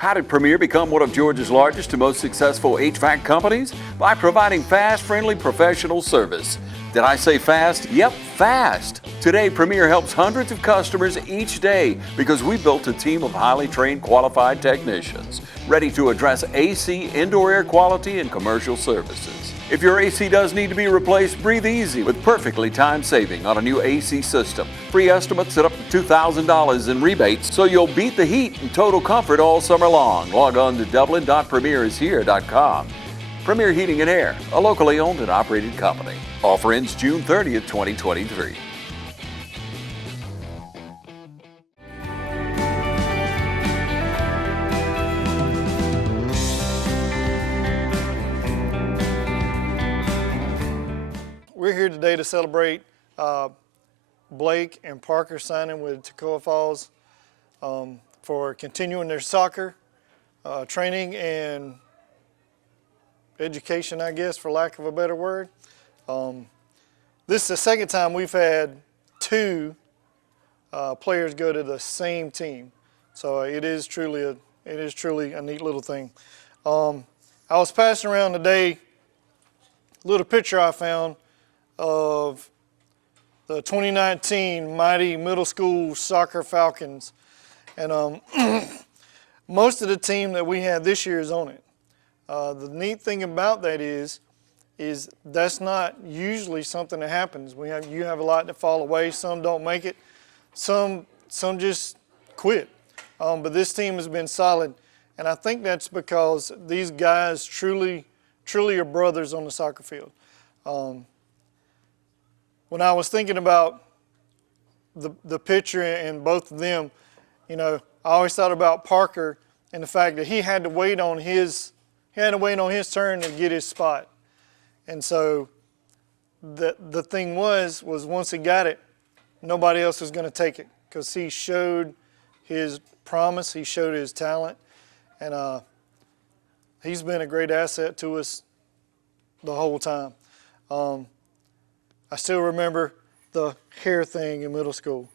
How did Premier become one of Georgia's largest and most successful HVAC companies? By providing fast, friendly, professional service. Did I say fast? Yep, fast. Today, Premier helps hundreds of customers each day because we built a team of highly trained, qualified technicians ready to address AC, indoor air quality, and commercial services. If your AC does need to be replaced, breathe easy with perfectly timed saving on a new AC system. Free estimates at up to $2,000 in rebates, so you'll beat the heat in total comfort all summer long. Log on to dublin.premierishere.com. Premier Heating and Air, a locally owned and operated company. Offer ends June 30th, 2023. We're here today to celebrate Blake and Parker signing with Toccoa Falls for continuing their soccer training and education, I guess, for lack of a better word. This is the second time we've had two players go to the same team, so it is truly a neat little thing. I was passing around today a little picture I found of the 2019 Mighty Middle School Soccer Falcons, and most of the team that we had this year is on it. The neat thing about that is that's not usually something that happens. You have a lot that fall away. Some don't make it. Some just quit. But this team has been solid, and I think that's because these guys truly are brothers on the soccer field. When I was thinking about the picture and both of them, you know, I always thought about Parker and the fact that he had to wait on his turn to get his spot. And so the thing was once he got it, nobody else was going to take it because he showed his promise, he showed his talent, and he's been a great asset to us the whole time. I still remember the hair thing in middle school.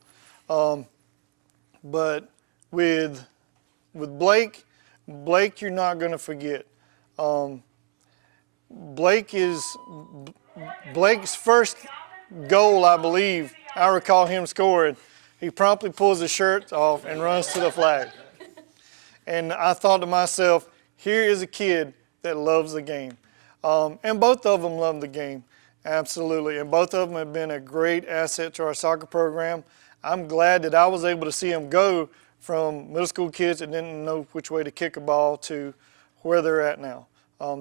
But with Blake, you're not going to forget. Blake's first goal, I believe, I recall him scoring. He promptly pulls his shirt off and runs to the flag. And I thought to myself, here is a kid that loves the game. And both of them love the game. Absolutely, and both of them have been a great asset to our soccer program. I'm glad that I was able to see them go from middle school kids that didn't know which way to kick a ball to where they're at now.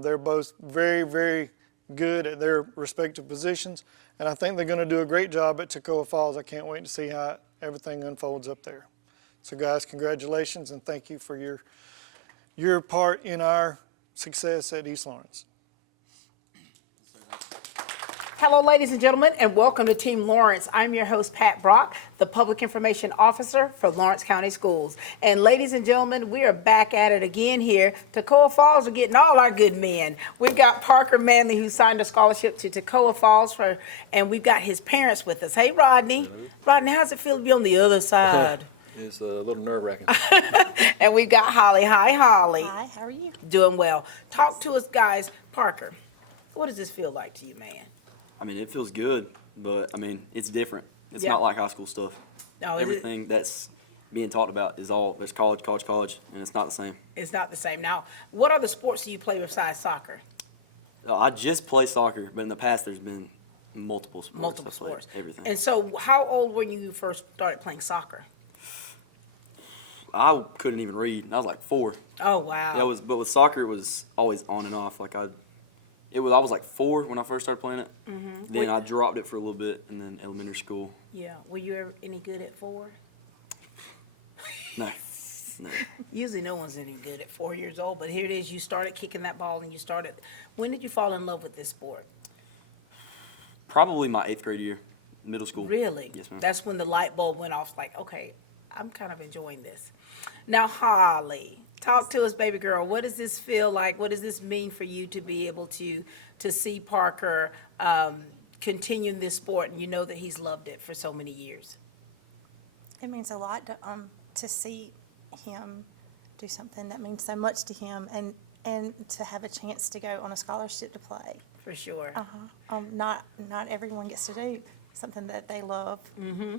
They're both very, very good at their respective positions, and I think they're going to do a great job at Toccoa Falls. I can't wait to see how everything unfolds up there. So guys, congratulations, and thank you for your part in our success at East Lawrence. Hello, ladies and gentlemen, and welcome to Team Lawrence. I'm your host, Pat Brock, the Public Information Officer for Lawrence County Schools. And ladies and gentlemen, we are back at it again here. Toccoa Falls are getting all our good men. We've got Parker Manley, who signed a scholarship to Toccoa Falls, and we've got his parents with us. Hey, Rodney. Hello. Rodney, how's it feel to be on the other side? It's a little nerve-wracking. And we've got Holly. Hi, Holly. Hi, how are you? Doing well. Talk to us, guys. Parker, what does this feel like to you, man? I mean, it feels good, but, I mean, it's different. It's Yeah. not like high school stuff. No, Everything that's being talked about is all, there's college, and it's not the same. It's not the same. Now, what other sports do you play besides soccer? I just play soccer, but in the past there's been multiple sports. Multiple I've played sports. everything. And so how old were you first started playing soccer? I couldn't even read. I was like 4. Oh, wow. Yeah, but with soccer, it was always on and off. Like I was like 4 when I first started playing it. Mm-hmm. Then I dropped it for a little bit, and then elementary school. Yeah. Were you ever any good at 4? No. Usually no one's any good at 4 years old, but here it is. You started kicking that ball, and you started. When did you fall in love with this sport? Probably my 8th grade year, middle school. Really? Yes, ma'am. That's when the light bulb went off. Like, okay, I'm kind of enjoying this. Now, Holly, talk to us, baby girl. What does this feel like? What does this mean for you to be able to see Parker continue in this sport, and you know that he's loved it for so many years? It means a lot to see him do something that means so much to him, and to have a chance to go on a scholarship to play. For sure. Not everyone gets to do something that they love. Mm-hmm.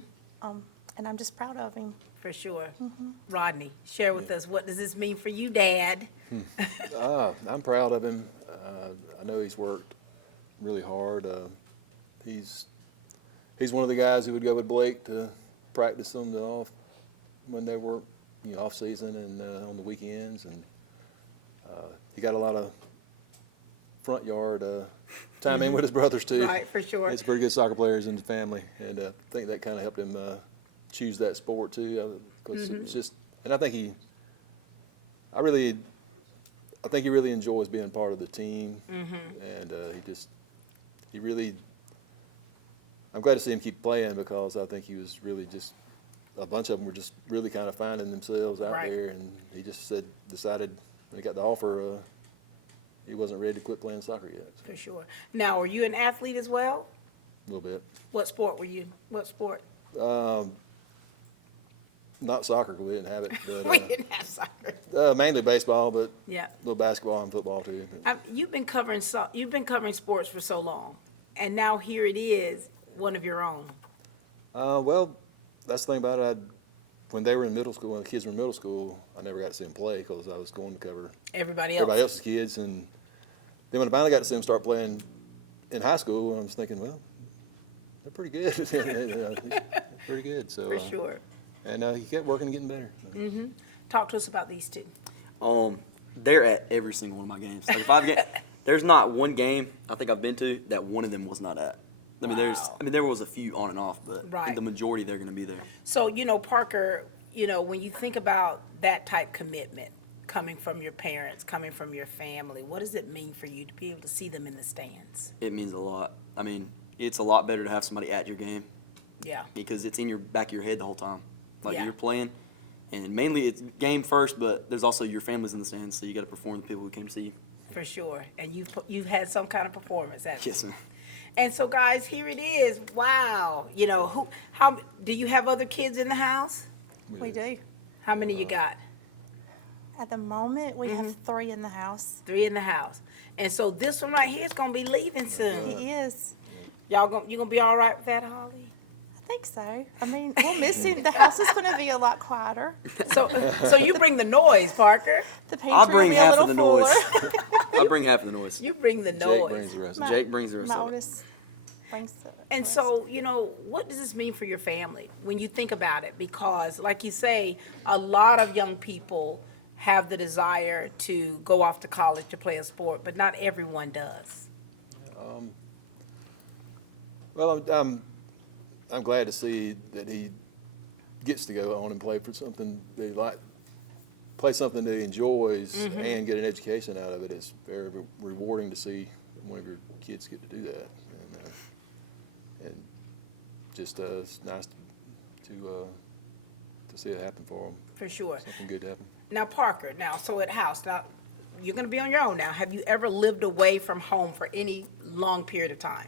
And I'm just proud of him. For sure. Rodney, share with us, what does this mean for you, Dad? I'm proud of him. I know he's worked really hard. He's one of the guys who would go with Blake to practice them when they were off season and on the weekends, and he got a lot of front yard time in with his brothers too. Right, for sure. He's pretty good soccer players in the family, and I think that kind of helped him choose that sport too. Because it's just, and I think he really enjoys being part of the team, and he really. I'm glad to see him keep playing, because I think he was really just. A bunch of them were just really kind of finding themselves out there, and he just decided when he got the offer, he wasn't ready to quit playing soccer yet. So. For sure. Now, are you an athlete as well? A little bit. What sport were you? What sport? Not soccer, 'cause we didn't have it. But, We didn't have soccer. mainly baseball, but Yeah. a little basketball and football too. You've been covering sports for so long, and now here it is, one of your own. Well, that's the thing about it. When they were in middle school, when the kids were in middle school, I never got to see them play because I was going to cover Everybody else's kids. And then when I finally got to see them start playing in high school, I was thinking, well, they're pretty good. Pretty good. So For sure. And he kept working and getting better. Talk to us about these two. They're at every single one of my games. Like there's not one game I think I've been to that one of them was not at. There was a few on and off, but Right. the majority they're going to be there. So, Parker, when you think about that type commitment coming from your parents, coming from your family, what does it mean for you to be able to see them in the stands? It means a lot. I mean, it's a lot better to have somebody at your game Yeah. because it's in your back of your head the whole time. Like Yeah. you're playing, and mainly it's game first, but there's also your family's in the stands, so you got to perform the people who came to see you. For sure. And you've had some kind of performance, haven't you? Yes, ma'am. And so, guys, here it is. Wow. How do you have other kids in the house? We do. How many you got? At the moment, we have 3 in the house. 3 in the house. And so this one right here is going to be leaving soon. He is. You going to be all right with that, Holly? I think so. I mean, we'll miss him. The house is going to be a lot quieter. So you bring the noise, Parker. The pantry I'll bring will be a half little of the noise. fuller. I'll bring half of the noise. You bring the Jake noise. brings the rest. Jake brings the rest My of it. oldest brings the And rest. so, what does this mean for your family when you think about it? Because, like you say, a lot of young people have the desire to go off to college to play a sport, but not everyone does. Well, I'm glad to see that he gets to go on and play for something that he play something that he enjoys and get an education out of it. It's very rewarding to see one of your kids get to do that, and just it's nice to see it happen for him. For sure. Something good to happen. Now, Parker, so at house, now you're going to be on your own now. Have you ever lived away from home for any long period of time?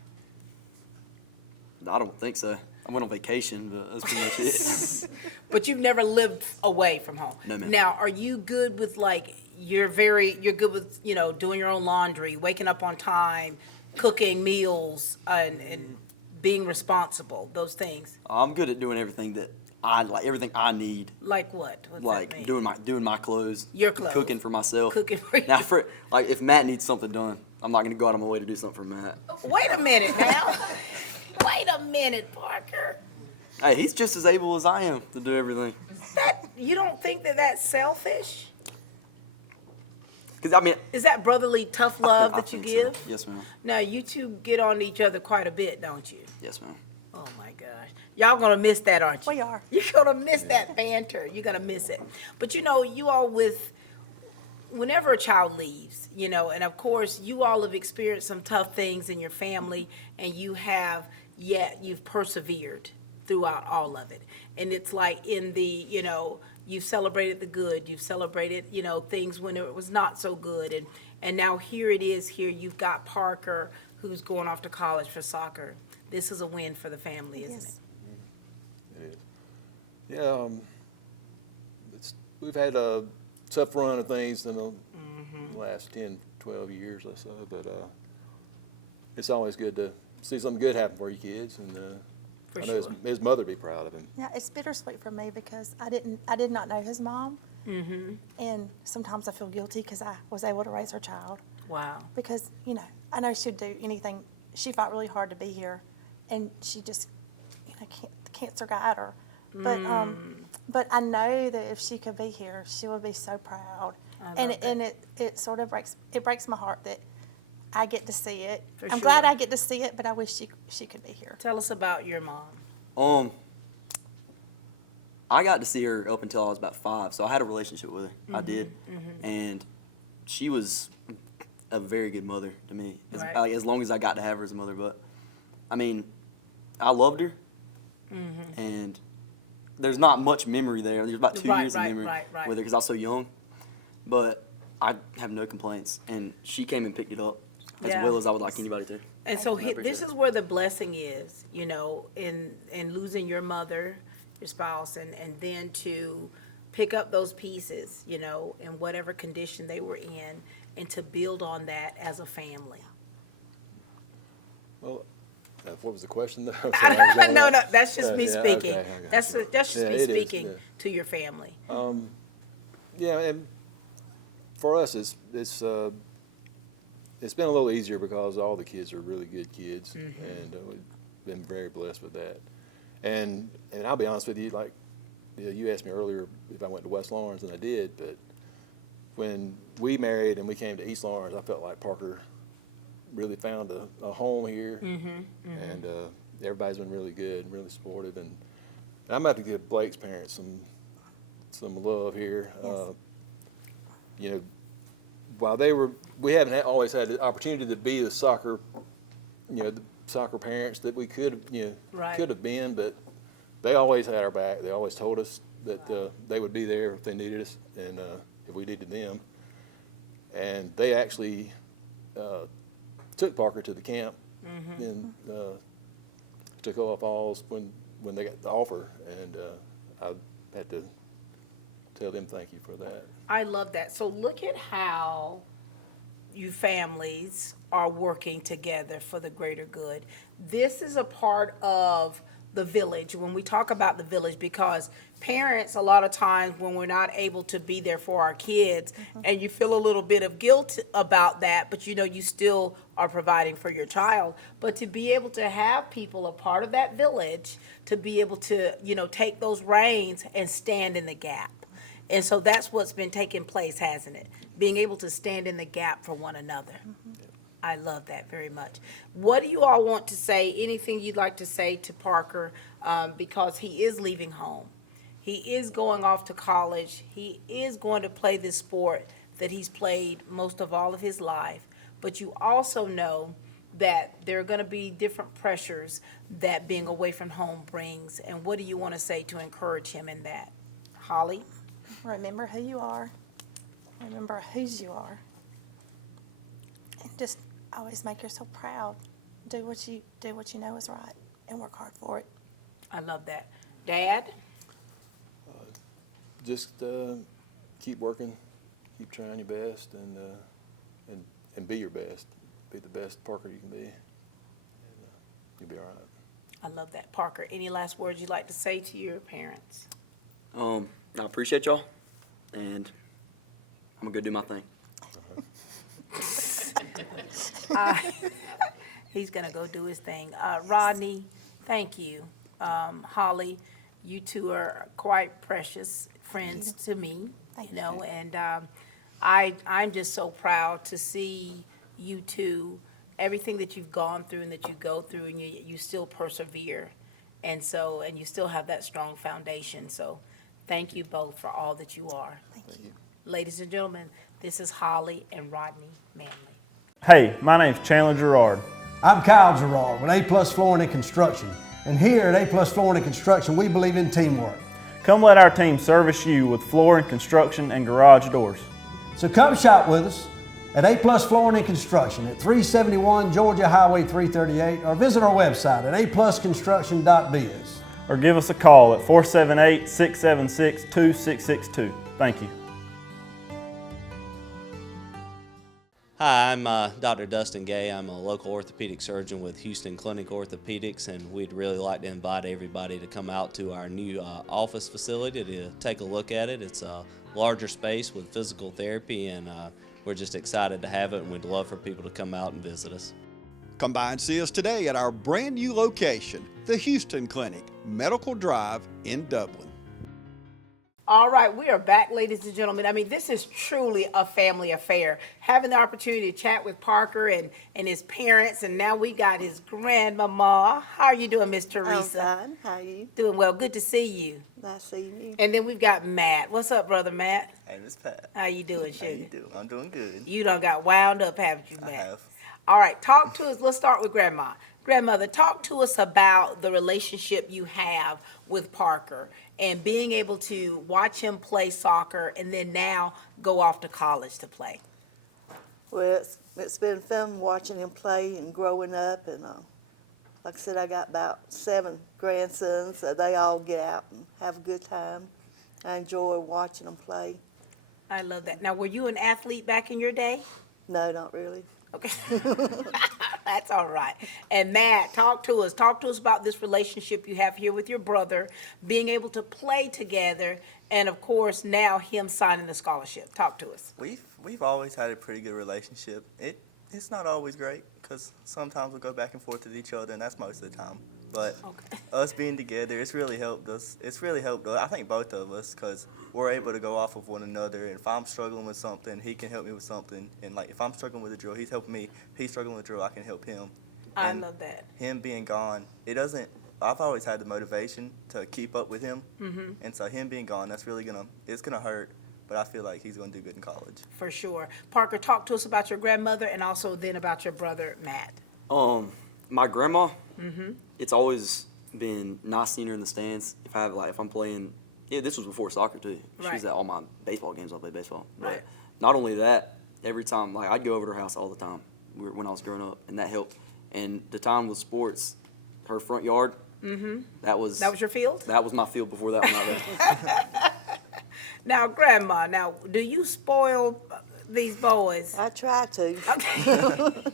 I don't think so. I went on vacation, but that's pretty much it. But you've never lived away from home. No, ma'am. Now, are you good with you're good with doing your own laundry, waking up on time, cooking meals, and being responsible, those things? I'm good at doing everything that everything I need. Like what? What's Like that mean? doing my clothes. Your clothes. Cooking for myself. Cooking for you. Now, if Matt needs something done, I'm not going to go out of my way to do something for Matt. Wait a minute now. Wait a minute, Parker. Hey, he's just as able as I am to do everything. You don't think that's selfish? Because I mean, Is that brotherly tough love I that you think so. give? Yes, ma'am. Now, you two get on each other quite a bit, don't you? Yes, ma'am. Oh, my gosh. Y'all going to miss that, aren't you? We are. You're going to miss that banter. You're going to miss it. But, you all whenever a child leaves, and of course, you all have experienced some tough things in your family, and you've persevered throughout all of it. And it's like you've celebrated the good, you've celebrated, things when it was not so good. And now here it is, you've got Parker who's going off to college for soccer. This is a win for the family, isn't Yes. It is. Yeah, we've had tough run of things in the last 10, 12 years or so, but it's always good to see something good happen for your kids, and For I know sure. his mother would be proud of him. Yeah, it's bittersweet for me because I did not know his mom, and sometimes I feel guilty because I was able to raise her child. Wow. Because I know she'd do anything. She fought really hard to be here, and she just, cancer got her. But I know that if she could be here, she would be so proud. And it sort of breaks my heart that I get to see it. For I'm glad sure. I get to see it, but I wish she could be here. Tell us about your mom. I got to see her up until I was about 5, so I had a relationship with her. I did, and she was a very good mother to me. Right. As long as I got to have her as a mother, but I mean, I loved her, and there's not much memory there. There's about 2 years of memory with her because I was so young, but I have no complaints, and she came and picked it up as Yeah. well as I would like anybody to. And so I appreciate this it. is where the blessing is, in losing your mother, your spouse, and then to pick up those pieces, in whatever condition they were in, and to build on that as a family. Well, what was the question though? No, that's just me Yeah, speaking. okay, I got That's you. just Yeah, me it is, speaking yeah. to your family. Yeah, and for us, it's been a little easier because all the kids are really good kids, and we've been very blessed with that. And I'll be honest with you, like you asked me earlier if I went to West Lawrence, and I did, but when we married and we came to East Lawrence, I felt like Parker really found a home here, and everybody's been really good and really supportive. And I'm about to give Blake's parents some love here. Yes. While we haven't always had the opportunity to be the soccer, the soccer parents that we could have been, but they always had our back. They always told us that they would be there if they needed us and if we needed them. And they actually took Parker to the camp in Toccoa Falls when they got the offer, and I had to tell them thank you for that. I love that. So look at how you families are working together for the greater good. This is a part of the village when we talk about the village, because parents, a lot of times when we're not able to be there for our kids, and you feel a little bit of guilt about that, but you still are providing for your child. But to be able to have people a part of that village, to be able to take those reins and stand in the gap. And so that's what's been taking place, hasn't it? Being able to stand in the gap for one another. I love that very much. What do you all want to say? Anything you'd like to say to Parker, because he is leaving home. He is going off to college. He is going to play this sport that he's played most of all of his life. But you also know that there are going to be different pressures that being away from home brings. And what do you want to say to encourage him in that? Holly? Remember who you are. Remember whose you are. And just always make yourself proud. Do what you know is right and work hard for it. I love that. Dad? Just keep working, keep trying your best, and be your best. Be the best Parker you can be, and you'll be all right. I love that. Parker, any last words you'd like to say to your parents? I appreciate y'all, and I'm gonna go do my thing. He's going to go do his thing. Rodney, thank you. Holly, you two are quite precious friends to me, Thank and I'm just so proud to see you two, everything that you've gone through and that you go through, and you still persevere. And you still have that strong foundation. So thank you both for all that you are. Thank you. Ladies and gentlemen, this is Holly and Rodney Manley. Hey, my name's Chandler Gerard. I'm Kyle Gerard with A+ Flooring and Construction. And here at A+ Flooring and Construction, we believe in teamwork. Come let our team service you with flooring, construction, and garage doors. So come shop with us at A+ Flooring and Construction at 371 Georgia Highway 338, or visit our website at aplusconstruction.biz. Or give us a call at 478-676-2662. Thank you. Hi, I'm Dr. Dustin Gay. I'm a local orthopedic surgeon with Houston Clinic Orthopedics, and we'd really like to invite everybody to come out to our new office facility to take a look at it. It's a larger space with physical therapy, and we're just excited to have it, and we'd love for people to come out and visit us. Come by and see us today at our brand new location, the Houston Clinic, Medical Drive in Dublin. All right, we are back, ladies and gentlemen. I mean, this is truly a family affair. Having the opportunity to chat with Parker and his parents, and now we got his grandmama. How are you doing, Miss Teresa? I'm fine. How are you? Doing well. Good to see you. Nice seeing you. And then we've got Matt. What's up, brother Matt? Hey, Miss Pat. How you doing, sugar? How you doing? I'm doing good. You done got wound up, haven't you, Matt? I have. All right, talk to us. Let's start with Grandma. Grandmother, talk to us about the relationship you have with Parker and being able to watch him play soccer and then now go off to college to play. Well, it's been fun watching him play and growing up. And like I said, I got about 7 grandsons, so they all get out and have a good time. I enjoy watching them play. I love that. Now, were you an athlete back in your day? No, not really. Okay. That's all right. And Matt, talk to us. Talk to us about this relationship you have here with your brother, being able to play together, and of course now him signing the scholarship. Talk to us. We've always had a pretty good relationship. It's not always great because sometimes we go back and forth with each other, and that's most of the time. But us being together, it's really helped us. It's really helped us, I think, both of us, because we're able to go off of one another. And if I'm struggling with something, he can help me with something. And like if I'm struggling with a drill, he's helping me. If he's struggling with a drill, I can help him. I love that. Him being gone, it doesn't. I've always had the motivation to keep up with him, and so him being gone, that's really it's gonna hurt. But I feel like he's gonna do good in college. For sure. Parker, talk to us about your grandmother and also then about your brother Matt. My grandma, it's always been nice seeing her in the stands. If I'm playing, this was before soccer too. She was at all my baseball games. I played baseball. Right. But not only that, every time, I'd go over to her house all the time when I was growing up, and that helped. And the time with sports, her front yard, that was your field? That was my field before that one out there. Now, Grandma, do you spoil these boys? I try to. Okay.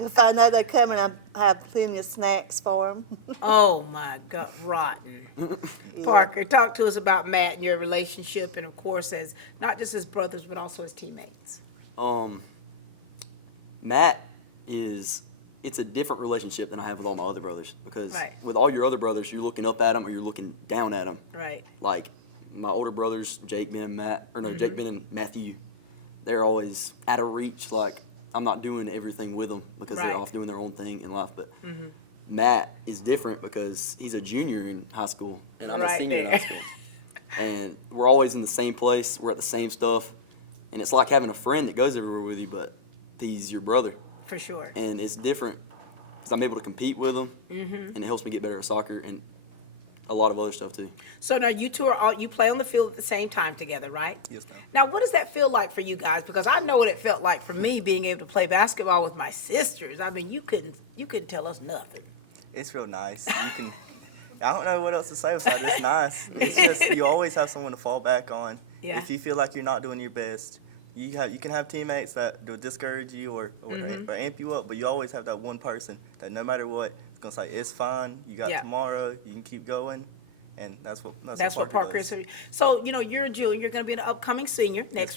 If I know they're coming, I have plenty of snacks for them. Oh, my God, rotten. Yeah. Parker, talk to us about Matt and your relationship, and of course, as not just as brothers, but also as teammates. Matt it's a different relationship than I have with all my other brothers, because with all your other brothers, you're looking up at them or you're looking down at them. Right. Like my older brothers, Jake, Ben, and Jake, Ben, and Matthew, they're always out of reach. Like I'm not doing everything with them because they're off doing their own thing in life. But Matt is different because he's a junior in high school and I'm a senior in high school. And we're always in the same place. We're at the same stuff. And it's like having a friend that goes everywhere with you, but he's your brother. For sure. And it's different because I'm able to compete with him, and it helps me get better at soccer and a lot of other stuff too. So now you two you play on the field at the same time together, right? Yes, ma'am. Now, what does that feel like for you guys? Because I know what it felt like for me being able to play basketball with my sisters. I mean, you couldn't tell us nothing. It's real nice. I don't know what else to say besides it's nice. It's just you always have someone to fall back on. Yeah. If you feel like you're not doing your best, you can have teammates that will discourage you or amp you up, but you always have that one person that no matter what is gonna say it's fine. You got tomorrow. You can keep going, and that's what Parker is. does. So you're a junior. You're going to be an upcoming senior next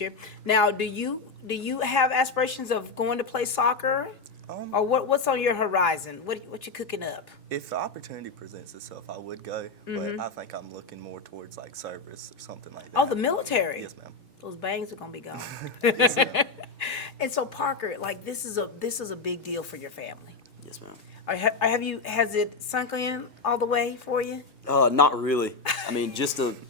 year. Now, do you have aspirations of going to play soccer? Or what's on your horizon? What you cooking up? If the opportunity presents itself, I would go, but I think I'm looking more towards like service or something like that. Oh, the military. Yes, ma'am. Those bangs are gonna be gone. Yes, ma'am. And so, Parker, like this is a big deal for your family. Yes, ma'am. Has it sunk in all the way for you? Not really. I mean,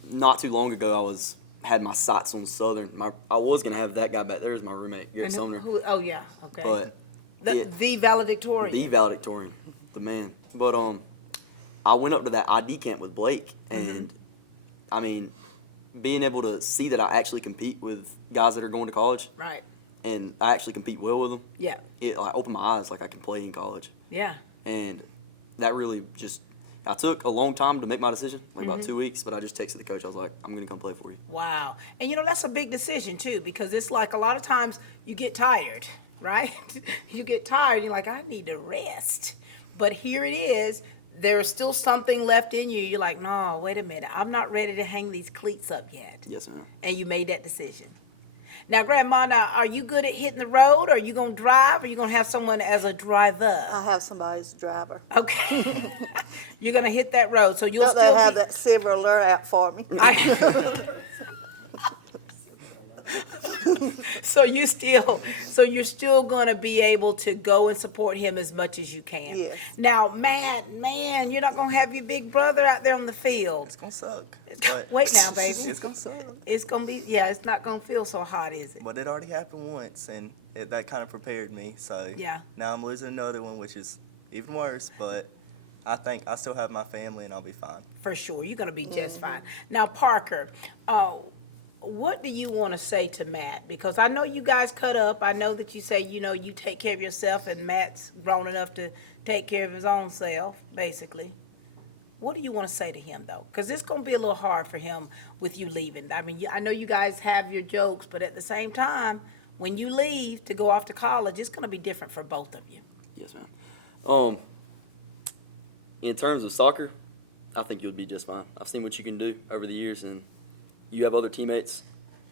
not too long ago, had my sights on Southern. I was gonna have that guy back there as my roommate, Garrett Sumner. Oh yeah, okay. But the valedictorian. The valedictorian, the man. But I went up to that ID camp with Blake, and I mean, being able to see that I actually compete with guys that are going to college, right? And I actually compete well with them. Yeah. It opened my eyes, like I can play in college. Yeah. And that really just, I took a long time to make my decision, like about 2 weeks, but I just texted the coach. I was like, I'm going to come play for you. Wow. And that's a big decision too, because it's like a lot of times you get tired, right? You get tired, you're like, I need to rest. But here it is, there's still something left in you. You're like, no, wait a minute, I'm not ready to hang these cleats up yet. Yes, ma'am. And you made that decision. Now, Grandma, are you good at hitting the road? Are you going to drive? Or are you going to have someone as a driver? I have somebody as a driver. Okay. You're going to hit that road, so you'll Don't still they have that silver alert out for me? So you're still going to be able to go and support him as much as you can. Yes. Now, Matt, man, you're not going to have your big brother out there on the field. It's gonna suck. Wait now, baby. It's gonna suck. It's going to be, it's not going to feel so hot, is it? But it already happened once, and that kind of prepared me. So Yeah. now I'm losing another one, which is even worse. But I think I still have my family, and I'll be fine. For sure. You're going to be just fine. Now, Parker, what do you want to say to Matt? Because I know you guys cut up. I know that you say, you take care of yourself, and Matt's grown enough to take care of his own self, basically. What do you want to say to him, though? Because it's going to be a little hard for him with you leaving. I mean, I know you guys have your jokes, but at the same time, when you leave to go off to college, it's going to be different for both of you. Yes, ma'am. In terms of soccer, I think you'll be just fine. I've seen what you can do over the years, and you have other teammates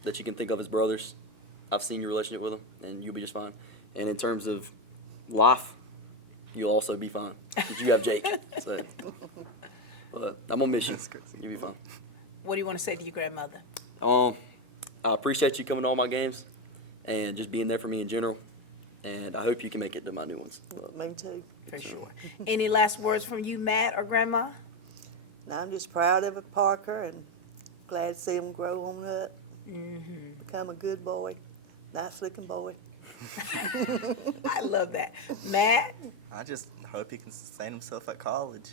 that you can think of as brothers. I've seen your relationship with them, and you'll be just fine. And in terms of life, you'll also be fine because you have Jake. So, but I'm gonna miss you. You'll be fine. What do you want to say to your grandmother? I appreciate you coming to all my games and just being there for me in general. And I hope you can make it to my new ones. Me too. For sure. Any last words from you, Matt or Grandma? No, I'm just proud of it, Parker, and glad to see him grow on up, become a good boy, nice-looking boy. I love that. Matt? I just hope he can sustain himself at college.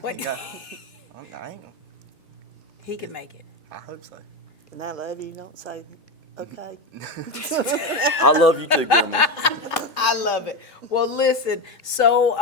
What? I ain't. He can make it. I hope so. And I love you. Don't say okay. I love you too, Grandma. I love it. Well, listen, so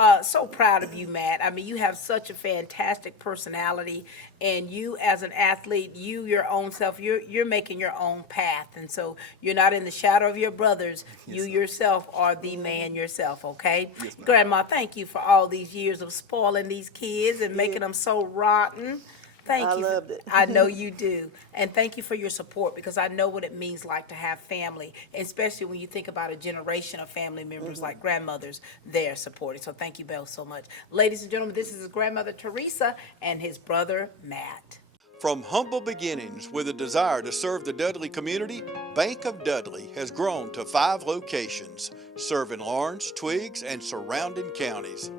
proud of you, Matt. I mean, you have such a fantastic personality, and you as an athlete, your own self, you're making your own path, and so you're not in the shadow of your brothers. Yes, you ma'am. yourself are the man yourself, okay? Yes, ma'am. Grandma, thank you for all these years of spoiling these kids and making them so rotten. Thank I you. loved it. I know you do. And thank you for your support, because I know what it means like to have family, especially when you think about a generation of family members like grandmothers there supporting. So thank you both so much. Ladies and gentlemen, this is his grandmother Teresa and his brother Matt. From humble beginnings with a desire to serve the Dudley community, Bank of Dudley has grown to 5 locations, serving Lawrence, Twiggs, and surrounding counties.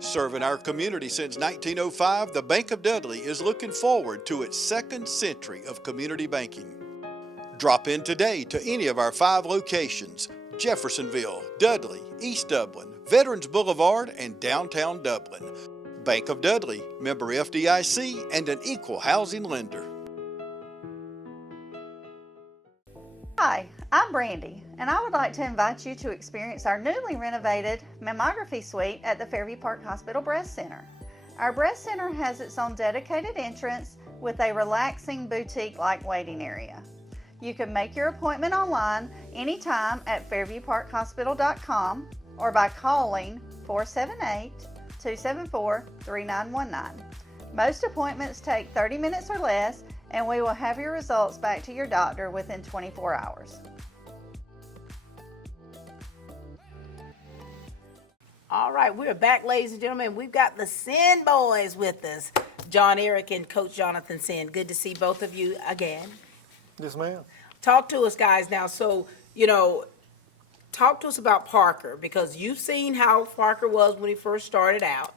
Serving our community since 1905, the Bank of Dudley is looking forward to its 2nd century of community banking. Drop in today to any of our 5 locations: Jeffersonville, Dudley, East Dublin, Veterans Boulevard, and downtown Dublin. Bank of Dudley, member FDIC, and an equal housing lender. Hi, I'm Brandy, and I would like to invite you to experience our newly renovated mammography suite at the Fairview Park Hospital Breast Center. Our breast center has its own dedicated entrance with a relaxing boutique-like waiting area. You can make your appointment online anytime at fairviewparkhospital.com or by calling 478-274-3919. Most appointments take 30 minutes or less, and we will have your results back to your doctor within 24 hours. All right, we're back, ladies and gentlemen. We've got the Sin Boys with us, John Eric and Coach Jonathan Sin. Good to see both of you again. Yes, ma'am. Talk to us, guys, now. So, talk to us about Parker, because you've seen how Parker was when he first started out,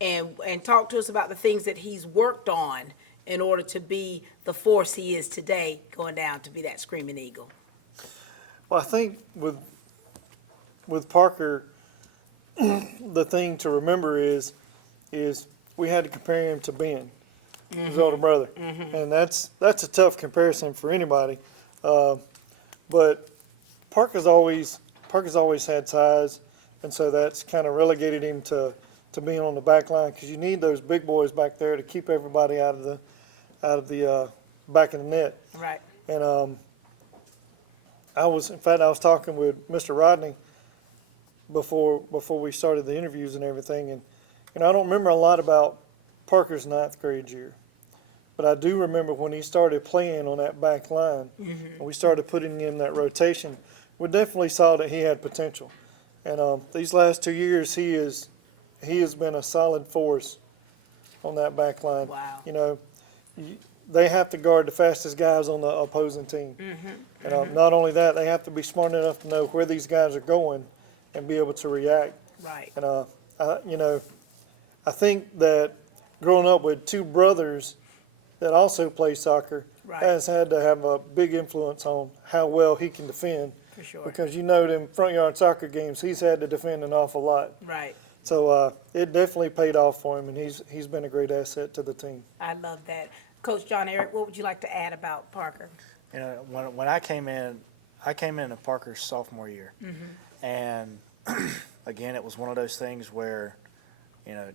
and talk to us about the things that he's worked on in order to be the force he is today, going down to be that Screaming Eagle. Well, I think with Parker, the thing to remember is we had to compare him to Ben, his older brother, and that's a tough comparison for anybody. But Parker's always had size, and so that's kind of relegated him to being on the back line, because you need those big boys back there to keep everybody out of the back of the net. Right. And I was talking with Mr. Rodney before we started the interviews and everything, and I don't remember a lot about Parker's 9th grade year, but I do remember when he started playing on that back line, and we started putting him in that rotation. We definitely saw that he had potential, and these last 2 years he has been a solid force on that back line. Wow. You know, they have to guard the fastest guys on the opposing team. And not only that, they have to be smart enough to know where these guys are going and be able to react. Right. And, I think that growing up with two brothers that also play soccer Right. has had to have a big influence on how well he can defend. For sure. Because them front yard soccer games, he's had to defend an awful lot. Right. So it definitely paid off for him, and he's been a great asset to the team. I love that. Coach John Eric, what would you like to add about Parker? You know, when I came in Parker's sophomore year, and again, it was one of those things where, you know,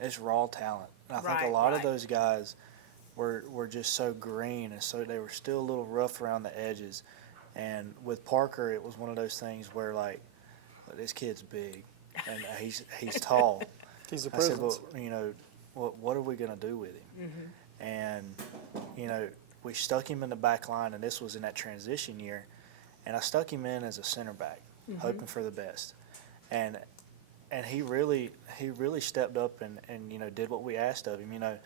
it's raw talent. And I think a lot of those guys were just so green, and so they were still a little rough around the edges. And with Parker, it was one of those things where, like, this kid's big, and he's tall. He's a I said, presence. well, you know, what are we going to do with him? And, you know, we stuck him in the back line, and this was in that transition year, and I stuck him in as a center back, hoping for the best. And he really stepped up and you know, did what we asked of him. You know,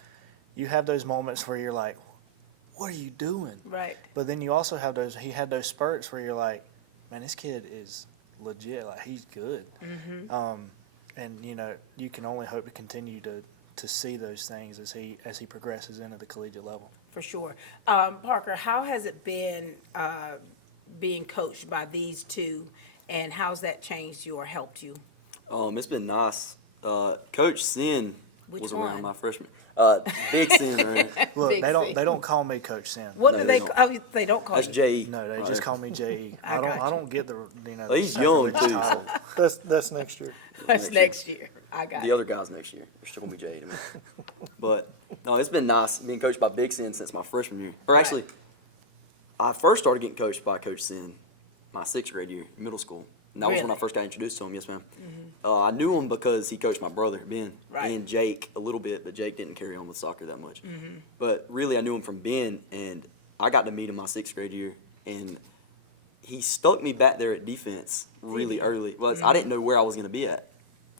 you have those moments where you're like, what are you doing? Right. But then you also have he had those spurts where you're like, man, this kid is legit, like he's good. And you know, you can only hope to continue to see those things as he progresses into the collegiate level. For sure. Parker, how has it been being coached by these two, and how's that changed you or helped you? It's been nice. Coach Sin was one? around my freshman. Big Sin, right? Look, Big they C. don't call me Coach Sin. What No, do they they? don't. Oh, they don't call That's you. J.E. No, they Oh, just yeah. call me J.E. I I got don't get the Oh, he's young, sacrilegious too, title. That's next year. That's next year. I got The it. other guys next year. They're still gonna be J.E. to me. But no, it's been nice being coached by Big Sin since my freshman year. Or actually, I first started getting coached by Coach Sin my 6th grade year, middle school. And that was when I Really? first got introduced to him. Yes, ma'am. I knew him because he coached my brother Ben Right. and Jake a little bit, but Jake didn't carry on with soccer that much. But really, I knew him from Ben, and I got to meet him my 6th grade year, and he stuck me back there at defense really early. Well, I didn't know where I was going to be at,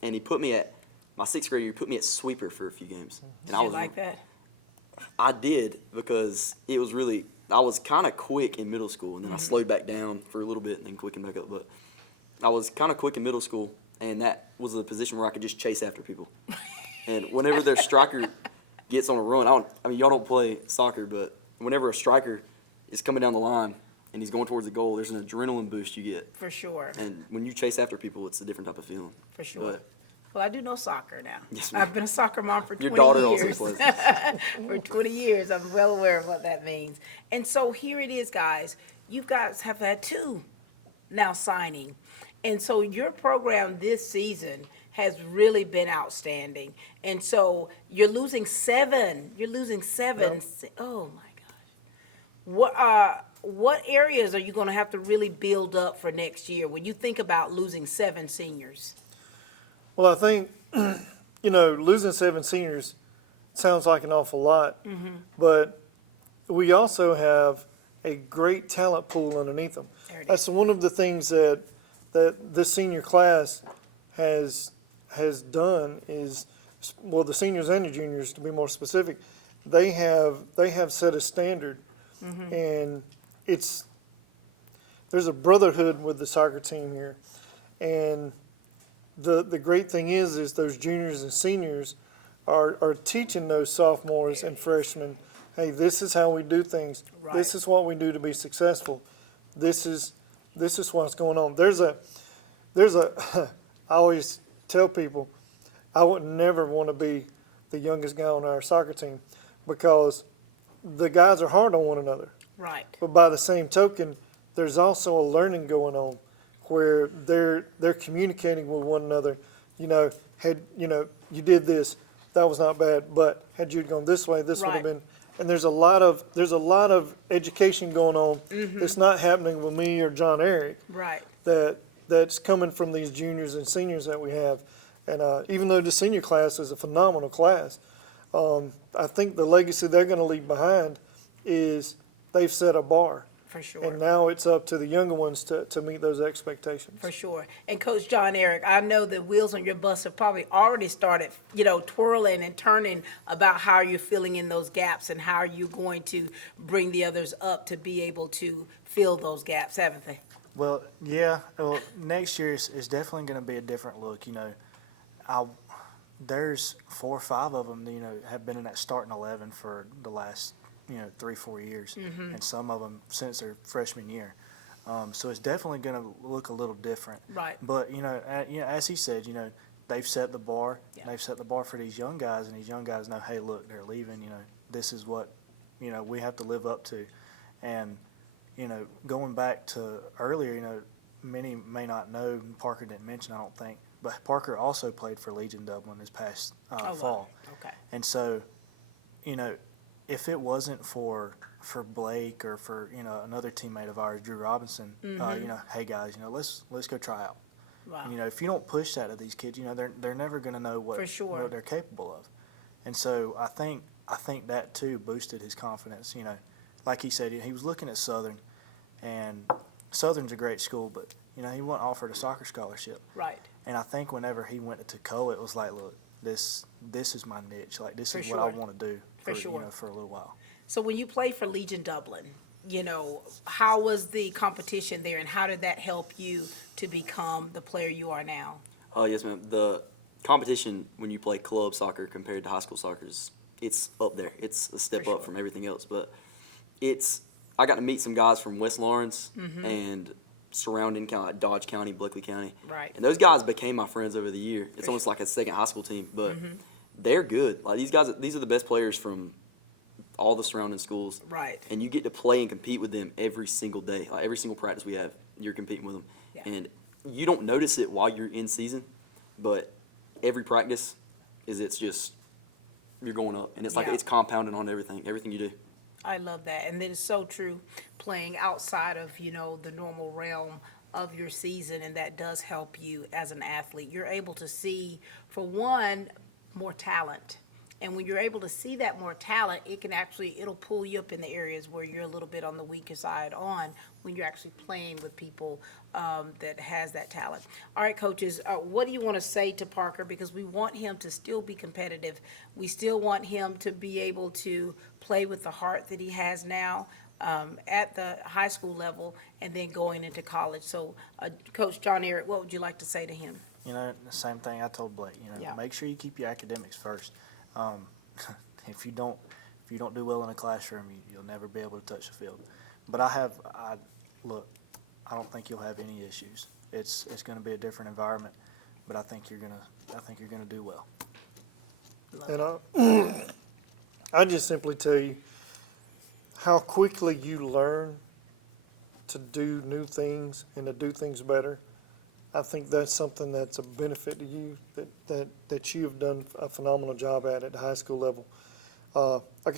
and he put me at my 6th grade year. He put me at sweeper for a few games, and Did I you was like that? I did, because it was really, I was kind of quick in middle school, and then I slowed back down for a little bit and then quickened back up. But I was kind of quick in middle school, and that was a position where I could just chase after people. And whenever their striker gets on a run, I mean, y'all don't play soccer, but whenever a striker is coming down the line and he's going towards the goal, there's an adrenaline boost you get. For sure. And when you chase after people, it's a different type of feeling. For sure. But Well, I do know soccer now. Yes, ma'am. I've been a soccer mom for 20 Your daughter also years. plays. For 20 years. I'm well aware of what that means. And so here it is, guys. You guys have had 2 now signing. And so your program this season has really been outstanding. And so you're losing 7. You're losing 7. Yep. Oh, my gosh. What areas are you going to have to really build up for next year when you think about losing 7 seniors? Well, I think, losing 7 seniors sounds like an awful lot, but we also have a great talent pool underneath them. That's one of the things that this senior class has done is, well, the seniors and the juniors, to be more specific, they have set a standard, and there's a brotherhood with the soccer team here, and the great thing is those juniors and seniors are teaching those sophomores and freshmen, hey, this is how we do things. Right. This is what we do to be successful. This is what's going on. There's a I always tell people I would never want to be the youngest guy on our soccer team, because the guys are hard on one another. Right. But by the same token, there's also a learning going on where they're communicating with one another had, you did this, that was not bad, but had you gone this way, this would have Right. been. And there's a lot of education going on that's not happening with me or John Eric. Right. That's coming from these juniors and seniors that we have. And even though the senior class is a phenomenal class, I think the legacy they're going to leave behind is they've set a bar. For sure. And now it's up to the younger ones to meet those expectations. For sure. And Coach John Eric, I know the wheels on your bus have probably already started, twirling and turning about how you're filling in those gaps and how you're going to bring the others up to be able to fill those gaps, haven't they? Well, yeah. Well, next year is definitely going to be a different look. There's 4 or 5 of them, have been in that starting 11 for the last 3-4 years, and some of them since their freshman year. So it's definitely going to look a little different. Right. But as he said, they've set the bar. Yeah. They've set the bar for these young guys, and these young guys know, hey, look, they're leaving. This is what we have to live up to. And going back to earlier, many may not know. Parker didn't mention, I don't think, but Parker also played for Legion Dublin this past fall. Okay. And so, if it wasn't for Blake or for another teammate of ours, Drew Robinson, hey guys, let's go try out. Wow. And, if you don't push that to these kids, they're never going to know what For sure. what they're capable of. And so I think that too boosted his confidence. Like he said, he was looking at Southern, and Southern's a great school, but he wasn't offered a soccer scholarship. Right. And I think whenever he went to Toccoa, it was like, look, this is my niche. Like, this For is what I sure. want to do For sure. For a little while. So when you played for Legion Dublin, how was the competition there, and how did that help you to become the player you are now? Yes, ma'am. The competition when you play club soccer compared to high school soccer it's up there. It's a step up from everything else. But I got to meet some guys from West Lawrence and surrounding county, like Dodge County, Bleckley County. Right. And those guys became my friends over the year. It's almost like a second high school team, but they're good. Like these guys, these are the best players from all the surrounding schools. Right. And you get to play and compete with them every single day. Like every single practice we have, you're competing with them. Yeah. And you don't notice it while you're in season, but every practice it's just you're going up, and it's like Yeah. it's compounding on everything you do. I love that. And then it's so true, playing outside of, the normal realm of your season, and that does help you as an athlete. You're able to see, for one, more talent. And when you're able to see that more talent, it'll pull you up in the areas where you're a little bit on the weaker side when you're actually playing with people that has that talent. All right, coaches, what do you want to say to Parker? Because we want him to still be competitive. We still want him to be able to play with the heart that he has now at the high school level and then going into college. So, Coach John Eric, what would you like to say to him? The same thing I told Blake. Yeah. Make sure you keep your academics first. If you don't do well in a classroom, you'll never be able to touch the field. But I don't think you'll have any issues. It's going to be a different environment, but I think you're gonna do well. And I just simply tell you how quickly you learn to do new things and to do things better. I think that's something that's a benefit to you that you have done a phenomenal job at the high school level. Like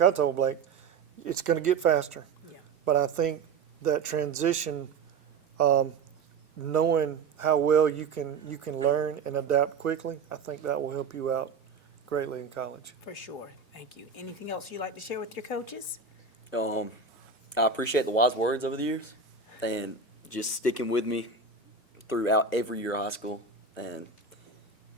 I told Blake, it's going to get faster. Yeah. But I think that transition, knowing how well you can learn and adapt quickly, I think that will help you out greatly in college. For sure. Thank you. Anything else you'd like to share with your coaches? I appreciate the wise words over the years and just sticking with me throughout every year of high school. And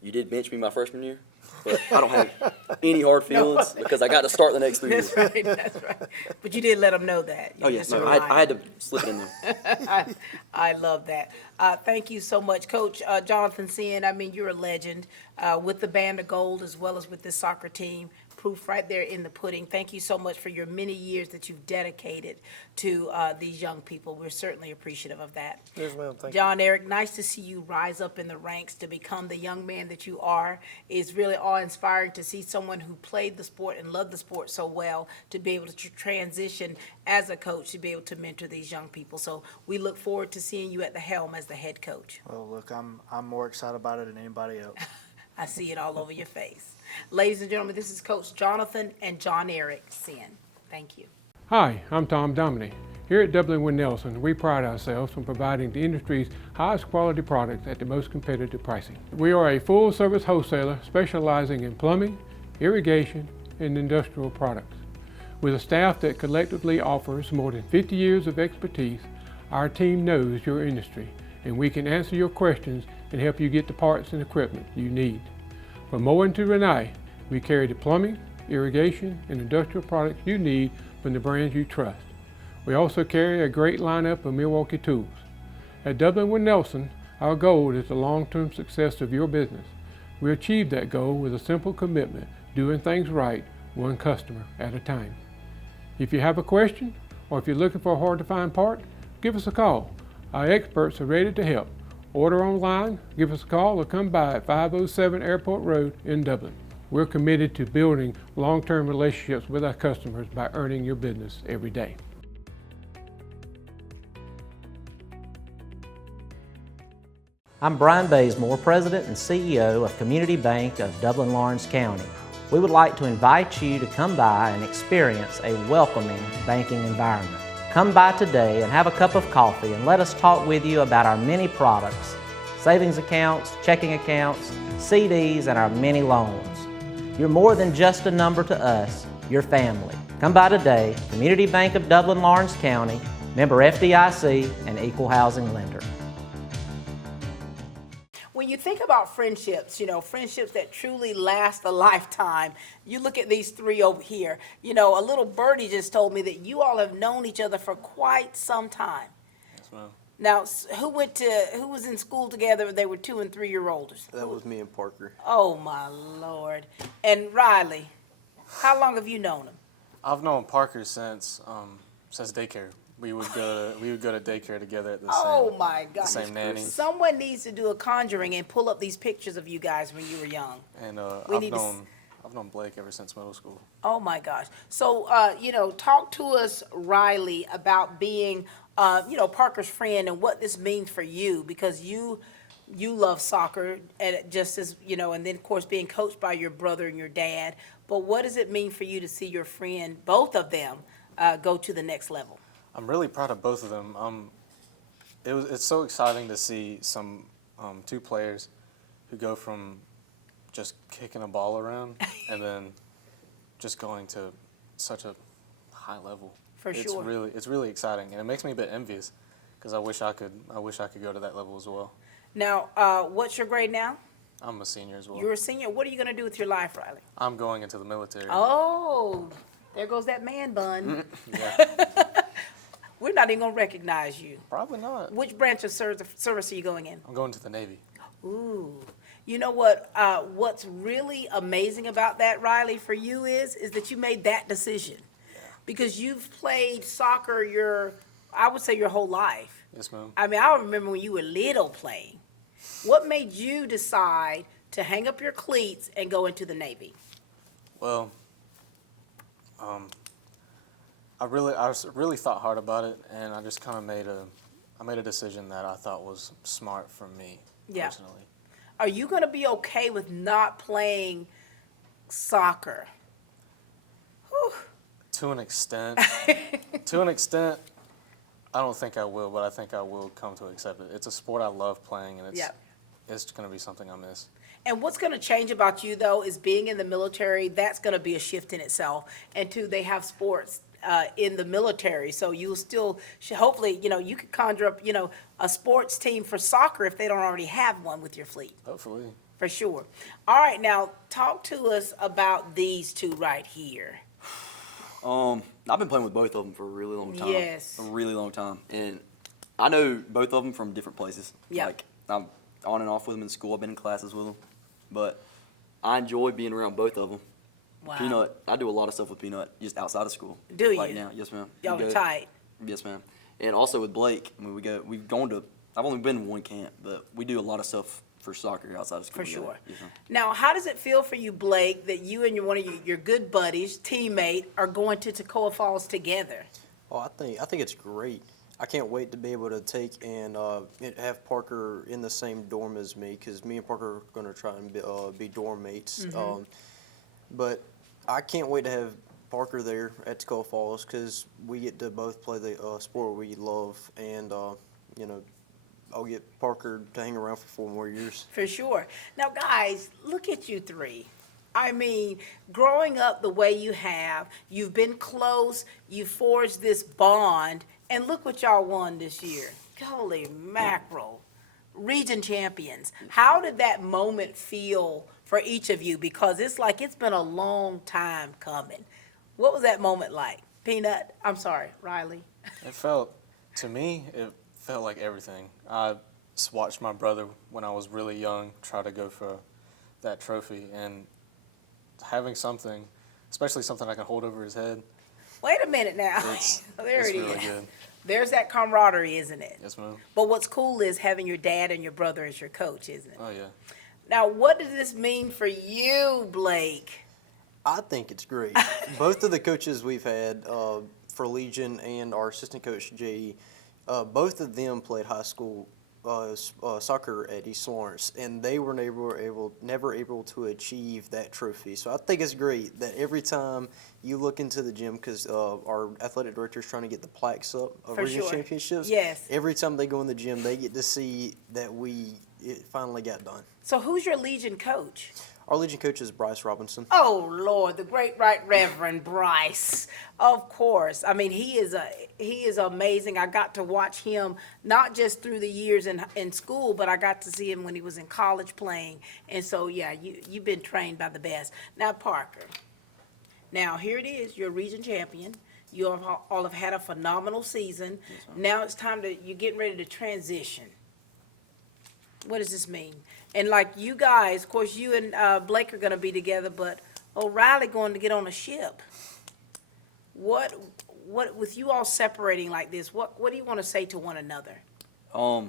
you did bench me my freshman year, but I don't have any hard feelings because I got to start the next 3 years. That's right, that's right. But you did let them know that. Oh, yes, no, I had to slip it in there. I love that. Thank you so much, Coach Jonathan Sinn. You're a legend with the Band of Gold as well as with this soccer team. proof right there in the pudding. Thank you so much for your many years that you've dedicated to these young people. We're certainly appreciative of that. Yes, ma'am. Thank John Eric, nice to see you rise up in the ranks to become the young man that you are. It's really awe-inspiring to see someone who played the sport and loved the sport so well to be able to transition as a coach, to be able to mentor these young people. So we look forward to seeing you at the helm as the head coach. Well, look, I'm more excited about it than anybody else. I see it all over your face. Ladies and gentlemen, this is Coach Jonathan and John Eric Sin. Thank you. Hi, I'm Tom Dominy. Here at Dublin Wind Nelson, we pride ourselves on providing the industry's highest quality products at the most competitive pricing. We are a full-service wholesaler specializing in plumbing, irrigation, and industrial products. With a staff that collectively offers more than 50 years of expertise, our team knows your industry, and we can answer your questions and help you get the parts and equipment you need. From Moen to Renee, we carry the plumbing, irrigation, and industrial products you need from the brands you trust. We also carry a great lineup of Milwaukee tools. At Dublin Wind Nelson, our goal is the long-term success of your business. We achieve that goal with a simple commitment, doing things right, one customer at a time. If you have a question, or if you're looking for a hard-to-find part, give us a call. Our experts are ready to help. Order online, give us a call, or come by at 507 Airport Road in Dublin. We're committed to building long-term relationships with our customers by earning your business every day. I'm Brian Bazemore, President and CEO of Community Bank of Dublin-Lawrence County. We would like to invite you to come by and experience a welcoming banking environment. Come by today and have a cup of coffee and let us talk with you about our many products, savings accounts, checking accounts, CDs, and our many loans. You're more than just a number to us, you're family. Come by today, Community Bank of Dublin-Lawrence County, member FDIC, and equal housing lender. When you think about friendships, friendships that truly last a lifetime, you look at these three over here. A little birdie just told me that you all have known each other for quite some time. Yes, ma'am. Now, who was in school together? They were 2 and 3 year olds. That was me and Parker. Oh my Lord! And Riley, how long have you known him? I've known Parker since daycare. We would go to daycare together at the same nanny. Someone needs to do a conjuring and pull up these pictures of you guys when you were young. And I've known Blake ever since middle school. Oh my gosh! So talk to us, Riley, about being Parker's friend and what this means for you, because you love soccer and just as and then of course being coached by your brother and your dad. But what does it mean for you to see your friend, both of them, go to the next level? I'm really proud of both of them. It's so exciting to see some two players who go from just kicking a ball around and then just going to such a high level. For sure. It's really exciting, and it makes me a bit envious because I wish I could go to that level as well. Now, what's your grade now? I'm a senior as well. You're a senior. What are you going to do with your life, Riley? I'm going into the military. Oh, there goes that man bun. Yeah. We're not even going to recognize you. Probably not. Which branch of service are you going in? I'm going to the Navy. Ooh. You know what? What's really amazing about that, Riley, for you is that you made that decision. Yeah. Because you've played soccer I would say your whole life. Yes, ma'am. I mean, I remember when you were little playing. What made you decide to hang up your cleats and go into the Navy? Well, I really thought hard about it, and I just kind of made a decision that I thought was smart for me personally. Are you going to be okay with not playing soccer? Whew. To an extent. To an extent, I don't think I will, but I think I will come to accept it. It's a sport I love playing, and it's going to be something I miss. And what's going to change about you, though, is being in the military. That's going to be a shift in itself. And, two, they have sports in the military. So you'll still, hopefully, you could conjure up, a sports team for soccer if they don't already have one with your fleet. Hopefully. For sure. All right, now talk to us about these two right here. I've been playing with both of them for a really long time. Yes. A really long time. And I know both of them from different places. Yeah. Like, I'm on and off with them in school. I've been in classes with them. But I enjoy being around both of them. Wow. Peanut, I do a lot of stuff with Peanut just outside of school. Do Right you? now, yes, ma'am. Y'all We are go- tight. Yes, ma'am. And also with Blake, I mean, we've gone to, I've only been to one camp, but we do a lot of stuff for soccer outside of school. For together. sure. Yes, ma'am. Now, how does it feel for you, Blake, that you and one of your good buddies, teammate, are going to Toccoa Falls together? Oh, I think it's great. I can't wait to be able to take and have Parker in the same dorm as me, because me and Parker are going to try and be dorm mates. Mhm. But I can't wait to have Parker there at Toccoa Falls, because we get to both play the sport we love, and you know, I'll get Parker to hang around for 4 more years. For sure. Now, guys, look at you three. I mean, growing up the way you have, you've been close, you forged this bond, and look what y'all won this year. Holy mackerel. Region champions. How did that moment feel for each of you? Because it's like it's been a long time coming. What was that moment like? Peanut? I'm sorry, Riley. It felt like everything. I just watched my brother when I was really young try to go for that trophy, and having something, especially something I can hold over his head. Wait a minute now. There It's it really is. good. There's that camaraderie, isn't it? Yes, ma'am. But what's cool is having your dad and your brother as your coach, isn't it? Oh, yeah. Now, what does this mean for you, Blake? I think it's great. Both of the coaches we've had for Legion and our assistant coach, J.E., both of them played high school soccer at East Lawrence, and they were never able to achieve that trophy. So I think it's great that every time you look into the gym, because our athletic director is trying to get the plaques up of For region sure. championships. Yes. Every time they go in the gym, they get to see that it finally got done. So who's your Legion coach? Our Legion coach is Bryce Robinson. Oh, Lord, the great right Reverend Bryce. Of course. I mean, he is amazing. I got to watch him not just through the years in school, but I got to see him when he was in college playing. And so, yeah, you've been trained by the best. Now, Parker, now here it is. You're a region champion. You all have had a phenomenal season. Now it's time you're getting ready to transition. What does this mean? And like you guys, of course, you and Blake are going to be together, but O'Reilly going to get on a ship. What with you all separating like this? What do you want to say to one another? I'm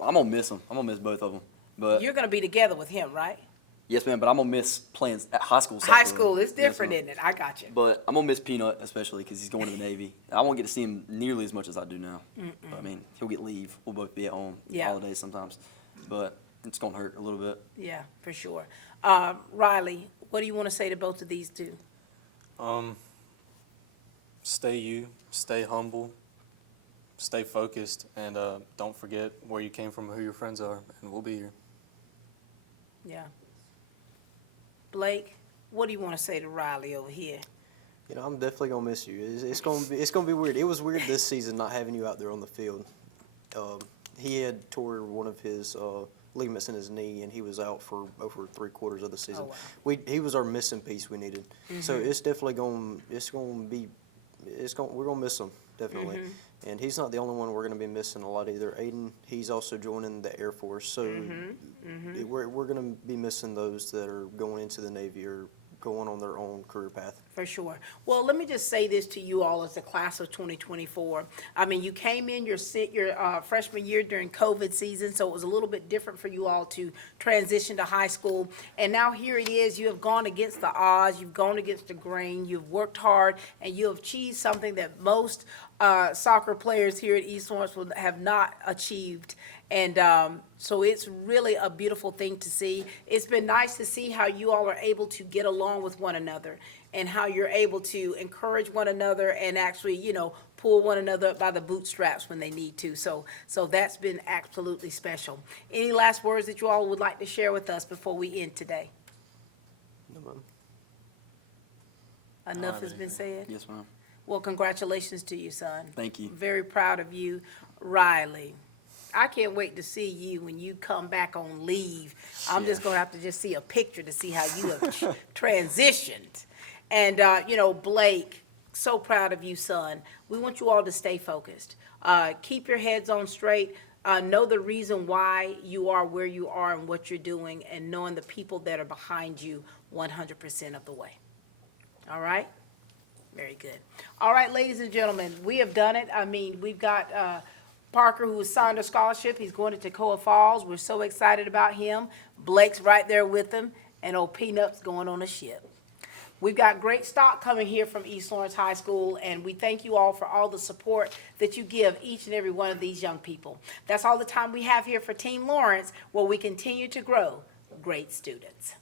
gonna miss them. I'm gonna miss both of them. But You're going to be together with him, right? yes, ma'am. But I'm gonna miss playing at high school. soccer High with school him. is different, Yes, isn't it? I got you. But I'm gonna miss Peanut especially because he's going to the Navy. I won't get to see him nearly as much as I do now. But, I mean, he'll get leave. We'll both be at home Yeah. holidays sometimes, but it's gonna hurt a little bit. Yeah, for sure. Riley, what do you want to say to both of these two? Stay you, stay humble, stay focused, and don't forget where you came from and who your friends are, and we'll be here. Yeah. Blake, what do you want to say to Riley over here? You know, I'm definitely gonna miss you. It's gonna be weird. It was weird this season not having you out there on the field. He had tore one of his ligaments in his knee, and he was out for over 3/4 of the season. Oh, wow. He was our missing piece we needed. So it's definitely we're gonna miss him definitely. And he's not the only one we're gonna be missing a lot either. Aiden, he's also joining the Air Force, so we're gonna be missing those that are going into the Navy or going on their own career path. For sure. Well, let me just say this to you all as the class of 2024. I mean, you came in your freshman year during COVID season, so it was a little bit different for you all to transition to high school. And now here it is. You have gone against the odds. You've gone against the grain. You've worked hard, and you have achieved something that most soccer players here at East Lawrence will have not achieved. And so it's really a beautiful thing to see. It's been nice to see how you all are able to get along with one another and how you're able to encourage one another and actually, pull one another up by the bootstraps when they need to. So that's been absolutely special. Any last words that you all would like to share with us before we end today? No, ma'am. Enough has been said? Yes, ma'am. Well, congratulations to you, son. Thank you. Very proud of you. Riley, I can't wait to see you when you come back on leave. I'm just going to have to just see a picture to see how you have transitioned. And, Blake, so proud of you, son. We want you all to stay focused. Keep your heads on straight. Know the reason why you are where you are and what you're doing, and knowing the people that are behind you 100% of the way. All right? Very good. All right, ladies and gentlemen, we have done it. I mean, we've got Parker, who has signed a scholarship. He's going to Toccoa Falls. We're so excited about him. Blake's right there with him, and old Peanut's going on a ship. We've got great stock coming here from East Lawrence High School, and we thank you all for all the support that you give each and every one of these young people. That's all the time we have here for Team Lawrence, where we continue to grow great students.